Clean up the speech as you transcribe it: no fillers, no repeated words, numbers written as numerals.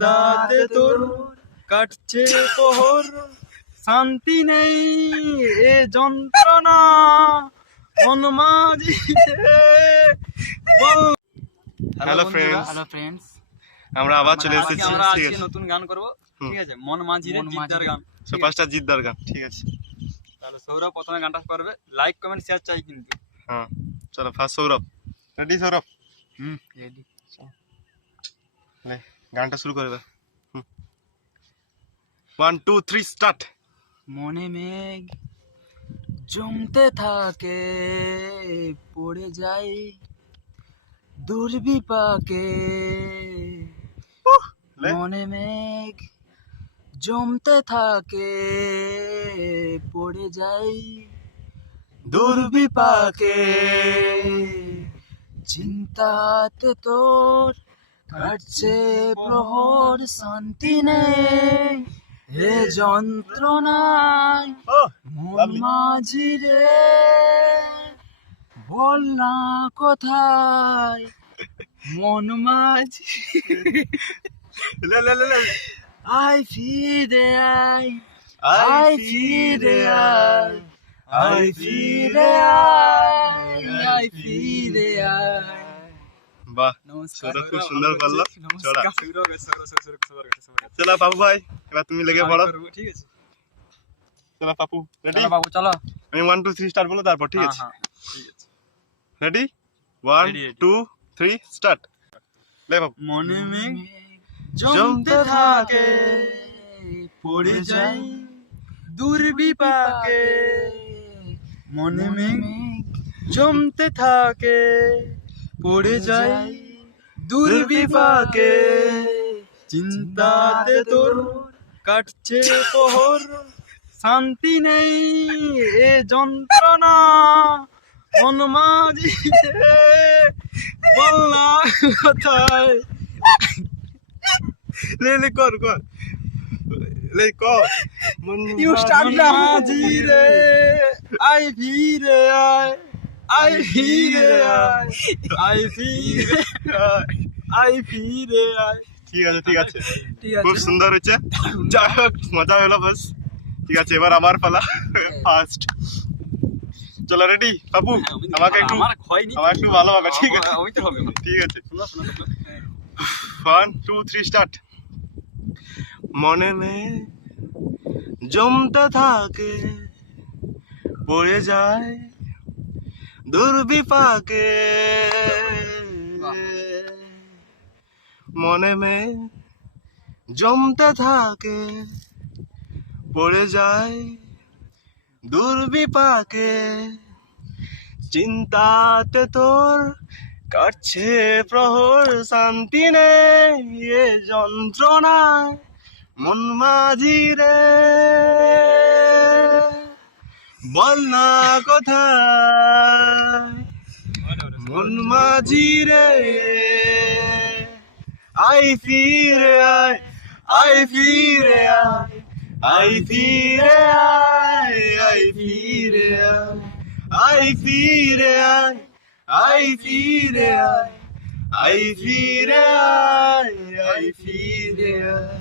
চিন্তাতে তোর কাটছে প্রহর, শান্তি নেই এ যন্ত্রণা মন মাঝি। হ্যালো ফ্রেন্ডস, আমরা আবার চলে এসেছি। আমরা ঠিক আজকে আছে, নতুন গান করব। ঠিক আছে, মন মাঝির জিদ্দার গান, সুপারস্টার জিদ্দার গান। ঠিক আছে, তাহলে সৌরভ প্রথমে গানটা করবে। লাইক কমেন্ট শেয়ার চাই কিন্তু। হ্যাঁ চলো, first Sourav. Ready Sourav? Ready. গানটা শুরু করবে। 1 2 3 স্টার্ট। মনে মেঘ জমতে থাকে, পড়ে যাই দুর্বিপাকে। মনে মেঘ জমতে থাকে, পড়ে যাই দুর্বিপাকে। চিন্তাতে তোর কাটছে প্রহর, শান্তি নেই এ যন্ত্রণায় মন মাঝি রে, বল না কোথায় মন মাঝি। আয় ফিরে আয়, আয় ফিরে আয়, আয় ফিরে আয়, আয় ফিরে আয়। বাহ, সৌরভ খুব সুন্দর করলো। চলো বাবু ভাই, এবার তুমি লেগে পড়ো। ঠিক আছে, চলো পাপু, রেডি? বাবু চলো। আমি 1 2 3 স্টার্ট বলো, তারপর। ঠিক আছে, ঠিক আছে, রেডি? 1 2 3 স্টার্ট। লে বাবু। মনে মেঘ জমতে থাকে, পড়ে যাই দুর্বিপাকে। মনে মেঘ জমতে থাকে, পড়ে যাই দুর্বিপাকে। চিন্তাতে তোর কাটছে প্রহর, শান্তি নেই এ যন্ত্রণা মন মাঝি রে, বল না কোথায়। লে কর লে কর। ইউ স্টার্ট না। মাঝি রে, আই ফিরে আয়, আই ফিরে আয়, আই ফিরে আয়, আই ফিরে আয়। ঠিক আছে, ঠিক আছে, ঠিক আছে, খুব সুন্দর হয়েছে। যাই হোক, মজা হলো বাস। ঠিক আছে, এবার আমার পালা। ফার্স্ট। চলো রেডি পাপু? আমাকে একটু ভালো হবে। ঠিক আছে, ঠিক আছে। 1 2 3 স্টার্ট। মনে মেঘ জমতে থাকে, পড়ে যায় দুর্বিপাকে। মনে মেঘ জমতে থাকে, পড়ে যায় দুর্বিপাকে। চিন্তাতে তোর কাটছে প্রহর, শান্তি নেই এ যন্ত্রণায় মন মাঝি রে, বল না কোথায় মন মাঝি রে। আই ফিরে আয়, আই ফিরে আয়, আই ফিরে আয়, আই ফিরে আয়, আই ফিরে আয়, আই ফিরে আয়, আই ফিরে আয়, আই ফিরে আয়।